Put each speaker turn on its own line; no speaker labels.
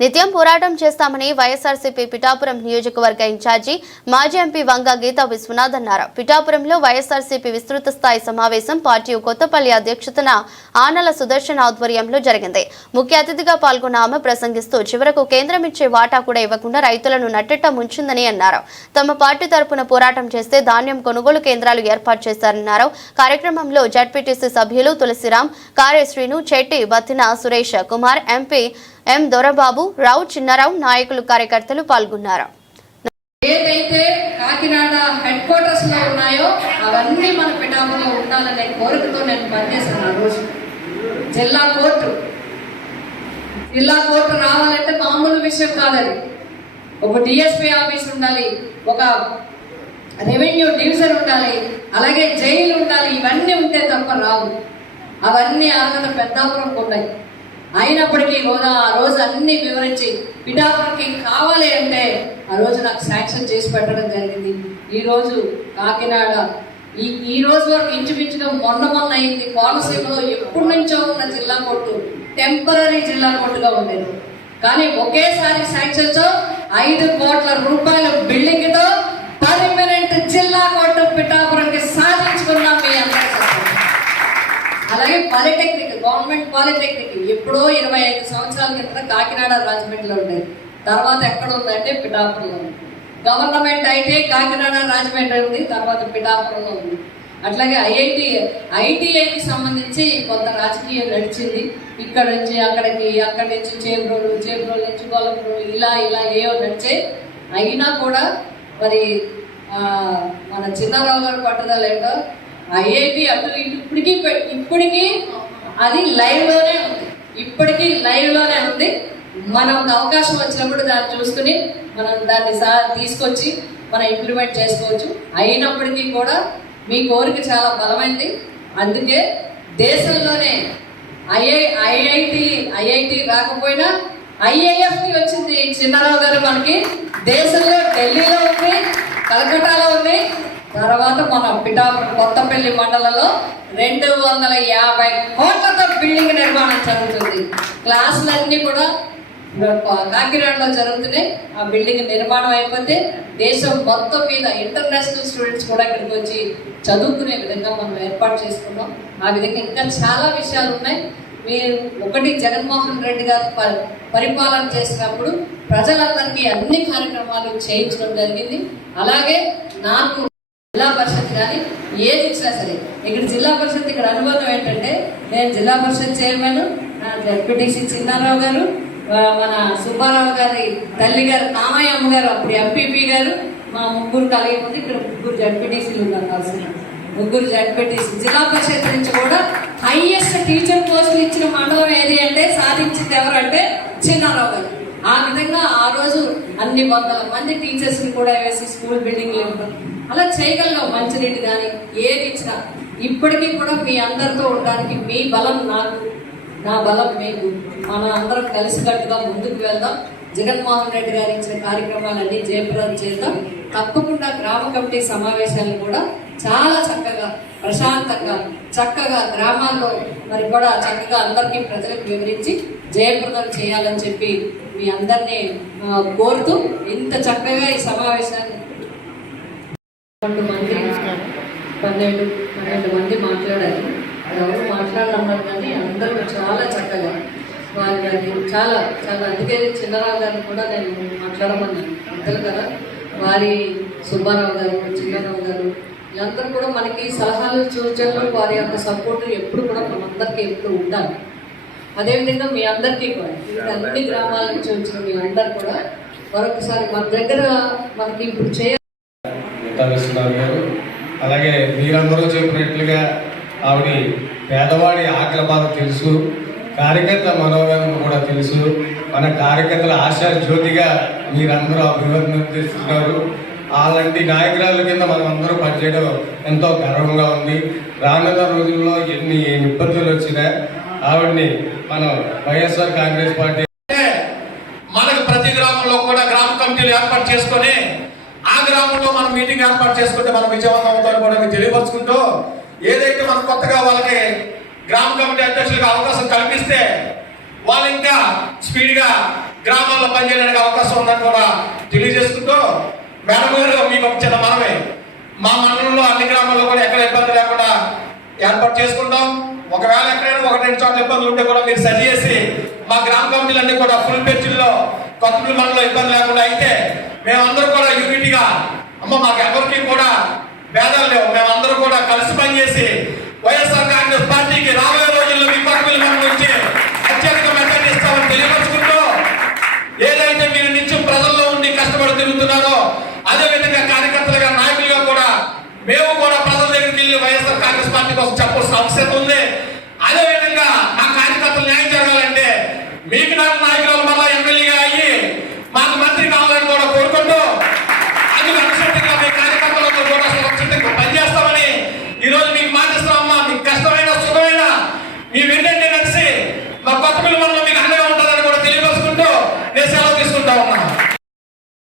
నిత్యం పోరాటం చేస్తామని వైఎస్ఆర్సీపీ పిఠాపురం నియోజకవర్గ ఇన్ఛార్జి మాజీ ఎంపీ వంగ గీతా విశ్వనాథ్ అన్నారు. పిఠాపురంలో వైఎస్ఆర్సీపీ విస్తృత స్థాయి సమావేశం పార్టీ కొత్తపల్లి అధ్యక్షతన ఆనల సుదర్శన్ ఆధ్వర్యంలో జరిగింది. ముఖ్య అతిథిగా పాల్గొన్న ఆమె ప్రసంగిస్తూ చివరకు కేంద్రం ఇచ్చే వాటా కూడా ఇవ్వకుండా రైతులను నట్టెట్ట ముంచిందని అన్నారు. తమ పార్టీ తరపున పోరాటం చేస్తే ధాన్యం కొనుగోలు కేంద్రాలు ఏర్పాటు చేశారన్నారు కార్యక్రమంలో జడ్పీటీసీ సభ్యులు తులసిరామ్ కార్యశ్రీను చెట్టి బత్తిన సురేష్ కుమార్ ఎంపీ ఎం దొరబాబు రావు చిన్నారావు నాయకులు కార్యకర్తలు పాల్గొన్నారు.
ఏదైతే కాకినాడ హెడ్ క్వార్టర్స్లో ఉన్నాయో అవన్నీ మన పిఠాపులో ఉండాలనే కోరికతో నేను పనిచేశాను రోజు. జిల్లా కోర్టు. జిల్లా కోర్టు రావాలంటే మామూలు విషయం కాదని ఒక డిఎస్పీ ఆఫీస్ ఉండాలి ఒక రెవెన్యూ డివిజన్ ఉండాలి అలాగే జైలు ఉండాలి ఇవన్నీ ఉంటే తప్ప రావు. అవన్నీ అర్హత పెద్దాపురం ఉన్నాయి. అయినప్పటికీ రోజు ఆ రోజు అన్ని వివరించి పిఠాపురంకి కావాలి అంటే ఆ రోజు నాకు శాంక్షన్ చేసి పెట్టడం జరిగింది. ఈరోజు కాకినాడ ఈ ఈ రోజు వరకు ఇంచుమించుగా మొన్న మొన్న అయింది. కోనసీమలో ఎప్పటి నుంచో ఉన్న జిల్లా కోర్టు టెంపరీ జిల్లా కోర్టుగా ఉండేది. కానీ ఒకేసారి శాంక్షన్తో ఐదు కోట్ల రూపాయల బిల్డింగ్తో పర్మనెంట్ జిల్లా కోర్టు పిఠాపురంకి సాధించుకున్నాం మీ అందరి అలాగే పాలిటెక్నిక్ గవర్నమెంట్ పాలిటెక్నిక్ ఎప్పుడో ఇరవై ఐదు సంవత్సరాల క్రితం కాకినాడ రాజమండ్రిలో ఉండేది. తర్వాత ఎక్కడ ఉందంటే పిఠాపురంలో ఉంది. గవర్నమెంట్ అయితే కాకినాడ రాజమండ్రి ఉంది తర్వాత పిఠాపురంలో ఉంది. అట్లాగే ఐఐటి ఐటీఐకి సంబంధించి కొంత రాజకీయం నడిచింది. ఇక్కడ నుంచి అక్కడికి అక్కడి నుంచి చేబ్రోలు చేబ్రోలు నుంచి గొల్లపురం ఇలా ఇలా ఏవో నడిచాయి అయినా కూడా మరి మన చిన్నారావు గారు పట్టుదల ఏంటో ఐఐటి అటు ఇటు ఇప్పటికీ ఇప్పటికీ అది లైవ్లోనే ఉంది. ఇప్పటికీ లైవ్లోనే ఉంది. మనకు ఒక అవకాశం వచ్చినప్పుడు దాన్ని చూసుకుని మనం దాన్ని సా తీసుకొచ్చి మనం ఇంప్లిమెంట్ చేసుకోవచ్చు. అయినప్పటికీ కూడా మీ కోరిక చాలా బలమైంది. అందుకే దేశంలోనే ఐఐ ఐఐటి ఐఐటి రాకపోయినా ఐఐఎఫ్టి వచ్చింది చిన్నారావు గారు మనకి. దేశంలో ఢిల్లీలో కలకటాలో ఉంది. తర్వాత మన పిఠాపురం కొత్తపల్లి మండలంలో రెండు వందల యాభై కోట్లతో బిల్డింగ్ నిర్మాణం జరుగుతుంది. క్లాసులన్నీ కూడా కాకినాడలో జరుగుతున్నాయి. ఆ బిల్డింగ్ నిర్మాణం అయిపోతే దేశం మొత్తం మీద ఇంటర్నేషనల్ స్టూడెంట్స్ కూడా ఇక్కడికి వచ్చి చదువుకునే విధంగా మనం ఏర్పాటు చేసుకున్నాం. ఆ విధంగా ఇంకా చాలా విషయాలు ఉన్నాయి. మీరు ఒకటి జగన్మోహన్ రెడ్డి గారు ప- పరిపాలన చేసినప్పుడు ప్రజలందరికీ అన్ని కార్యక్రమాలు చేయించడం జరిగింది. అలాగే నాకు జిల్లా పరిషత్ కానీ ఏది ఇచ్చినా సరే ఇక్కడ జిల్లా పరిషత్ ఇక్కడ అనుబంధం ఏంటంటే నేను జిల్లా పరిషత్ చైర్మన్ నా జడ్పీటీసీ చిన్నారావు గారు మన సుబ్బారావు గారి తల్లి గారు తామయ్య అమ్మగారు అప్పుడు ఎంపీపీ గారు మా ముగ్గురు కలిగి ఉంది ఇక్కడ ముగ్గురు జడ్పీటీసీలు ఉన్నారు కలిసి ముగ్గురు జడ్పీటీసీ జిల్లా పరిషత్ నుంచి కూడా హైయెస్ట్ టీచర్ పోస్టులు ఇచ్చిన మండలం ఏది అంటే సాధించింది ఎవరంటే చిన్నారావు గారు. ఆ విధంగా ఆ రోజు అన్ని వందల మంది టీచర్స్ని కూడా వేసి స్కూల్ బిల్డింగ్ అలా చేయగలిగాం మంచినీటి కానీ ఏది ఇచ్చినా. ఇప్పటికీ కూడా మీ అందరితో ఉండడానికి మీ బలం నాకు నా బలం మీకు. మన అందరం కలిసికట్టుగా ముందుకు వెళ్దాం. జగన్మోహన్ రెడ్డి గారు ఇచ్చిన కార్యక్రమాలన్నీ జయప్రదం చేద్దాం. తప్పకుండా గ్రామ కమిటీ సమావేశాలను కూడా చాలా చక్కగా ప్రశాంతంగా చక్కగా గ్రామాల్లో మరి కూడా చక్కగా అందరికీ ప్రజలకు వివరించి జయప్రదం చేయాలని చెప్పి మీ అందరినీ కోరుతూ ఇంత చక్కగా ఈ సమావేశాన్ని పన్నెండు మంది పన్నెండు పన్నెండు మంది మాట్లాడారు. ఎవరు మాట్లాడాలన్నారు కానీ అందరూ చాలా చక్కగా వారి చాలా చాలా అందుకే చిన్నరాజు గారిని కూడా నేను మాట్లాడమన్నాను. అంతలు కదా? వారి సుబ్బారావు గారు చిన్నారావు గారు వీళ్ళందరూ కూడా మనకి సలహాలు సూచనలు వారి యొక్క సపోర్ట్ ఎప్పుడు కూడా మనందరికీ ఎప్పుడు ఉండాలి. అదేవిధంగా మీ అందరికీ కూడా అన్ని గ్రామాల నుంచి వచ్చిన మీ అందరు కూడా మరొకసారి మన దగ్గర మనకి ఇప్పుడు చేయ
అలాగే మీరందరూ చెప్పినట్లుగా ఆవిడ పేదవాడి ఆకలి బాధ తెలుసు కార్యకర్త మనోవేదన కూడా తెలుసు. మన కార్యకర్తల ఆశా జ్యోతిగా మీరందరూ అభివర్ణిస్తున్నారు అలాంటి నాయకురాల కింద మనం అందరూ పనిచేయడం ఎంతో గర్వంగా ఉంది. రానున్న రోజుల్లో ఎన్ని ఇబ్బందులు వచ్చినా ఆవిడ్ని మనం వైఎస్ఆర్ కాంగ్రెస్ పార్టీ
మనకు ప్రతి గ్రామంలో కూడా గ్రామ కమిటీలు ఏర్పాటు చేసుకొని ఆ గ్రామంలో మనం మీటింగ్ ఏర్పాటు చేసుకుంటే మనం విజయవంతం అవుతామని కూడా మీకు తెలియపరుచుకుంటూ ఏదైతే మనం కొత్తగా వాళ్ళకి గ్రామ కమిటీ అధ్యక్షులకు అవకాశం కల్పిస్తే వాళ్ళు ఇంకా స్పీడ్గా గ్రామాల్లో పనిచేయడానికి అవకాశం ఉందని కూడా తెలియజేసుకుంటూ మేడం గారు మీకు ఒక చిన్న మనమే. మా మండలంలో అన్ని గ్రామాల్లో కూడా ఎక్కడ ఇబ్బంది లేకుండా ఏర్పాటు చేసుకుంటాం. ఒకవేళ ఎక్కడైనా ఒక రెండు చోట్ల ఇబ్బందులు ఉంటే కూడా మీరు సరి చేసి మా గ్రామ కమిటీలన్నీ కూడా ఫుల్ పెంచుల్లో కొత్తపల్లి మండలంలో ఇబ్బంది లేకుండా అయితే మేమందరం కూడా యూనిటీగా అమ్మ మాకు ఎవరికి కూడా భేదాలు లేవు. మేమందరం కూడా కలిసి పనిచేసి వైఎస్ఆర్ కాంగ్రెస్ పార్టీకి రావాలి అవసరం ఉంది. అదేవిధంగా నా కార్యకర్తలు న్యాయం జరగాలంటే మీకు నాకు నాయకులు మళ్ళీ ఎమ్మెల్యేగా అయ్యి మాకు మంత్రి